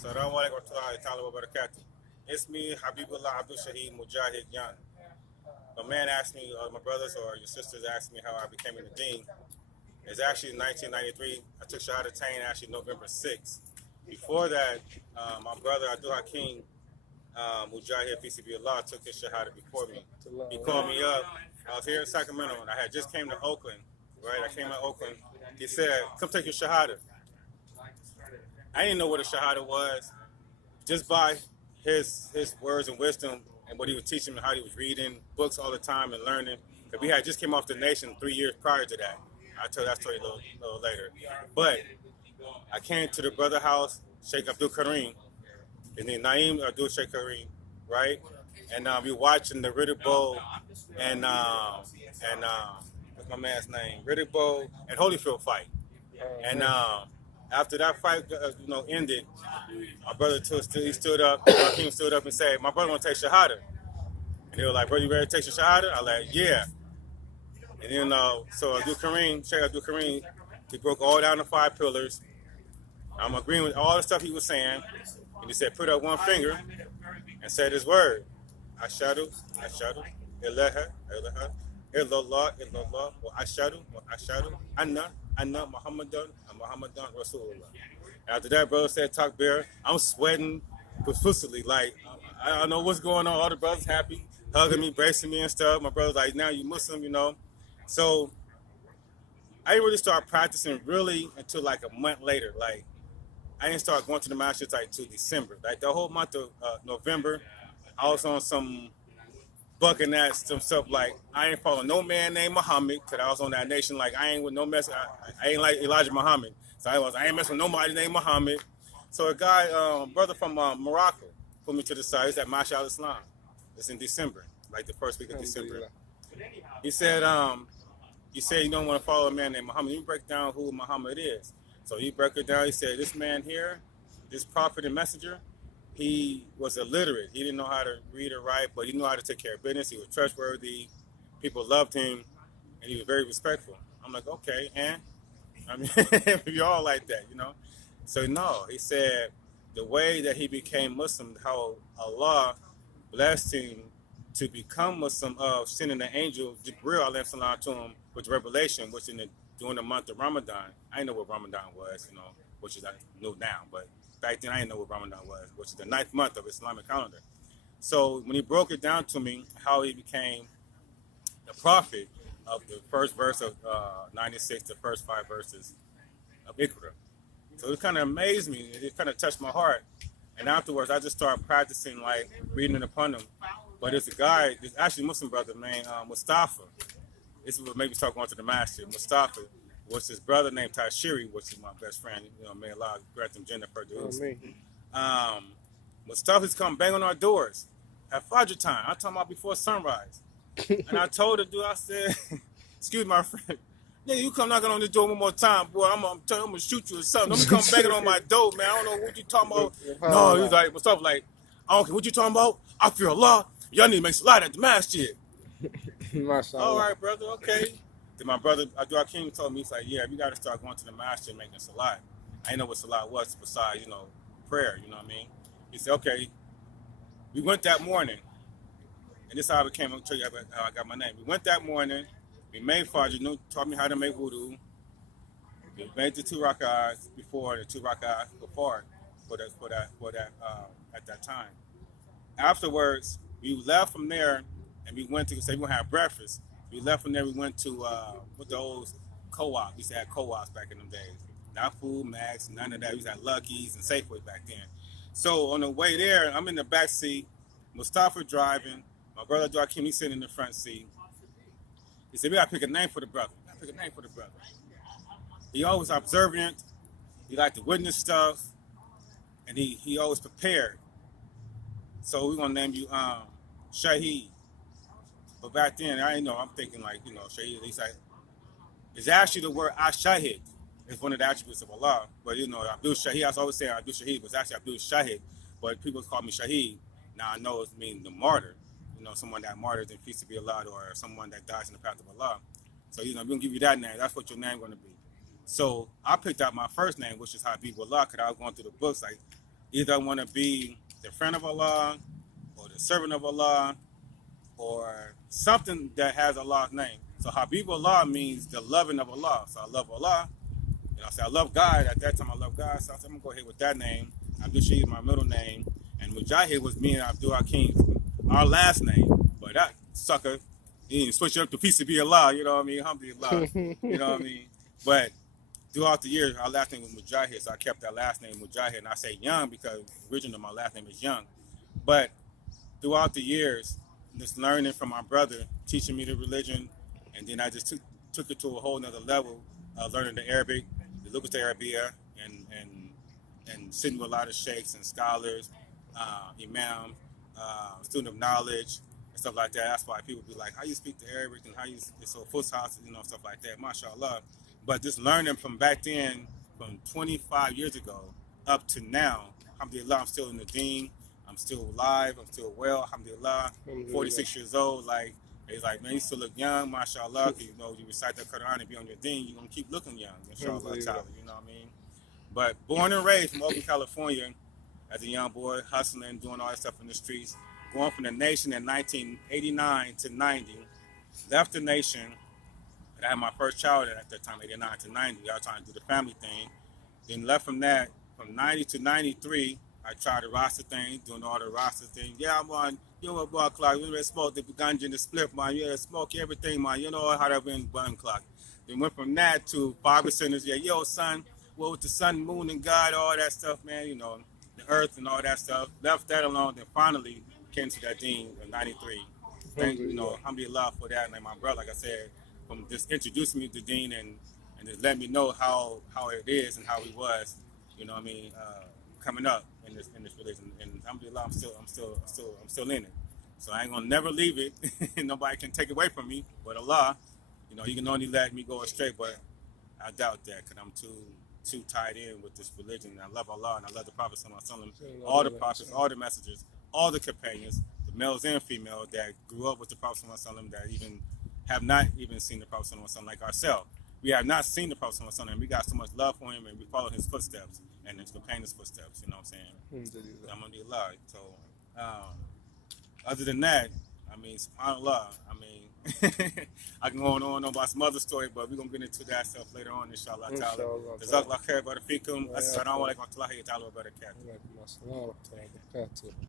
Assalamu alaikum warahmatullahi ta'ala wa barakatuh. It's me, Habibullah Abdus-Shaheed Mujahid Young. A man asked me, or my brothers or your sisters asked me how I became a Deen. It's actually 1993. I took Shahada Tain actually November 6th. Before that, my brother Abdul-Hakim Mujahid Allah took his Shahada before me. He called me up. I was here in Sacramento and I had just came to Oakland, right? I came to Oakland. He said, come take your Shahada. I didn't know what a Shahada was. Just by his words and wisdom and what he was teaching me, how he was reading books all the time and learning. Because we had just came off the nation 3 years prior to that. I'll tell that story a little later. But I came to the brother house, Sheikh Abdul Kareem, and then Naeem Abdul Sheikh Kareem, right? And we watching the Riddick Bowl and what's my man's name? Riddick Bowl and Holyfield fight. And after that fight, ended, my brother he stood up. Hakeem stood up and said, "My brother want to take Shahada." And they were like, "Bro, you ready to take your Shahada?" I was like, "Yeah." And then so Sheikh Abdul Kareem, he broke all down the 5 pillars. I'm agreeing with all the stuff he was saying, and he said, "Put up one finger and say this word: Ashadu, Ashadu, Ilaha, Ilaha, Illallah, Illallah, wa Ashadu, Anna Muhammadan Rasulullah." After that, brother said takbir. I'm sweating profusely, like I don't know what's going on. All the brothers happy, hugging me, bracing me and stuff. My brother's like, "Now you Muslim, you know." So I didn't really start practicing really until like a month later. Like I didn't start going to the masjids like till December. Like the whole month of November, I was on some bucking at some stuff like I ain't following no man named Muhammad because I was on that nation. Like I ain't with no mess. I ain't like Elijah Muhammad. So I ain't messing with nobody named Muhammad. So a guy, brother from Morocco, put me to the side. He's at Masha al-Islam. It's in December, like the first week of December. He said, you say you don't want to follow a man named Muhammad. You break down who Muhammad is. So he broke it down. He said, this man here, this prophet and messenger, he was illiterate. He didn't know how to read or write, but he knew how to take care of business. He was trustworthy. People loved him, and he was very respectful. I'm like, okay, and I mean, you're all like that, you know? So no, he said the way that he became Muslim, how Allah blessed him to become Muslim of sending the angel Jibril alayhi salam to him with revelation, which during the month of Ramadan. I didn't know what Ramadan was, you know, which is I know now, but back then I didn't know what Ramadan was, which is the 9th month of Islamic calendar. So when he broke it down to me, how he became the prophet of the first verse of 96, the first 5 verses of Iqra. So it kind of amazed me. It kind of touched my heart. And afterwards, I just started practicing, like, reading it upon him. But there's a guy, there's actually a Muslim brother named Mustafa. This is what made me start going to the masjid. Mustafa was his brother named Tashiri, which is my best friend. You know, may Allah grant him Jannah for Mustafa's come bang on our doors at Fajr time. I'm talking about before sunrise. And I told the dude, I said, excuse my friend, nigga, you come knocking on this door one more time, boy, I'm gonna shoot you or something. Don't come banging on my door, man. I don't know what you talking about. No, he's like, Mustafa, like, I don't care what you talking about. I fear Allah. Y'all need to make salat at the masjid. All right, brother, okay. Then my brother, Abdul-Hakim, told me, he's like, yeah, we got to start going to the masjid and making salat. I didn't know what salat was besides, you know, prayer, you know what I mean? He said, okay. We went that morning. And this is how I became, I'll tell you how I got my name. We went that morning, we made Fajr, taught me how to make wudu. We made the 2 rak'ahs before, the 2 rak'ahs before at that time. Afterwards, we left from there and we went to say we're gonna have breakfast. We left from there, we went to what the old co-op. We used to have co-ops back in them days. Not Food Max, none of that. We used to have Lucky's and Safeway back then. So on the way there, I'm in the back seat, Mustafa driving. My brother Joaquin, he's sitting in the front seat. He said, we gotta pick a name for the brother. He always observant. He liked to witness stuff. And he always prepared. So we're gonna name you Shaheed. But back then, I didn't know. I'm thinking like, you know, Shaheed. He's like, it's actually the word Ash-Shahid. It's one of the attributes of Allah. But you know, Abdus-Shaheed, I was always saying Abdus-Shaheed, but it's actually Abdus-Shaheed. But people call me Shaheed. Now I know it means the martyr. You know, someone that martyrs in feast to be Allah, or someone that dies in the path of Allah. So, you know, we're going to give you that name. That's what your name going to be. So I picked out my first name, which is Habibullah, because I was going through the books, like, Either I want to be the friend of Allah, or the servant of Allah, or something that has Allah's name. So Habibullah means the loving of Allah. So I love Allah. You know, I say I love God. At that time, I love God. So I said, I'm going to go ahead with that name. Abdus-Shaheed is my middle name. And Mujahid was me and Abdul-Hakim, our last name. But that sucker, he didn't switch it up to peace to be Allah. You know what I mean? Alhamdulillah. You know what I mean? But throughout the years, our last name was Mujahid. So I kept that last name Mujahid. And I say Young because originally my last name is Young. But throughout the years, just learning from my brother, teaching me the religion, and then I just took it to a whole nother level, learning the Arabic, the Lugat Arabiya, and sitting with a lot of sheikhs and scholars, imam, student of knowledge, and stuff like that. That's why people be like, how you speak the Arabic and how you, it's so fusshaus, you know, stuff like that, mashallah. But just learning from back then, from 25 years ago up to now, alhamdulillah, I'm still in the deen. I'm still alive. I'm still well. Alhamdulillah. 46 years old. Like, it's like, man, you still look young, mashallah. You know, you recite the Quran and be on your deen, you're going to keep looking young, inshallah. You know what I mean? But born and raised from Oakland, California, as a young boy, hustling, doing all that stuff in the streets, going from the nation in 1989 to 90, left the nation, and I had my first child at that time, 89 to 90. I was trying to do the family thing. Then left from that, from 90 to 93, I tried the roster thing, doing all the roster thing. Yeah, man, you know what, clock. You know, smoke the ganja and the split, man. Yeah, smoke everything, man. You know how that went bun clock. Then went from that to 5%. Yeah, yo, son, well, with the sun, moon, and God, all that stuff, man. You know, the earth and all that stuff. Left that alone. Then finally came to that deen in 93. Thank you know, alhamdulillah for that. And my brother, like I said, from just introducing me to deen and just letting me know how it is and how he was. You know what I mean? Coming up in this religion, and alhamdulillah, I'm still in it. So I ain't gonna never leave it. Nobody can take it away from me, but Allah. You know, He can only let me go astray, but I doubt that because I'm too tied in with this religion. And I love Allah and I love the Prophet Sallallahu Alaihi Wasallam, all the prophets, all the messengers, all the companions, the males and females that grew up with the Prophet Sallallahu Alaihi Wasallam, that even have not even seen the Prophet Sallallahu Alaihi Wasallam, like ourselves. We have not seen the Prophet Sallallahu Alaihi Wasallam. We got so much love for him and we follow his footsteps and his companions' footsteps. You know what I'm saying? Alhamdulillah. So, other than that, I mean, subhanAllah, I mean, I can go on and on about some other story, but we're going to get into that stuff later on, inshallah. Jazakallah khair, barafikum. Assalamu alaikum wa rahmatullahi wa barakatuh.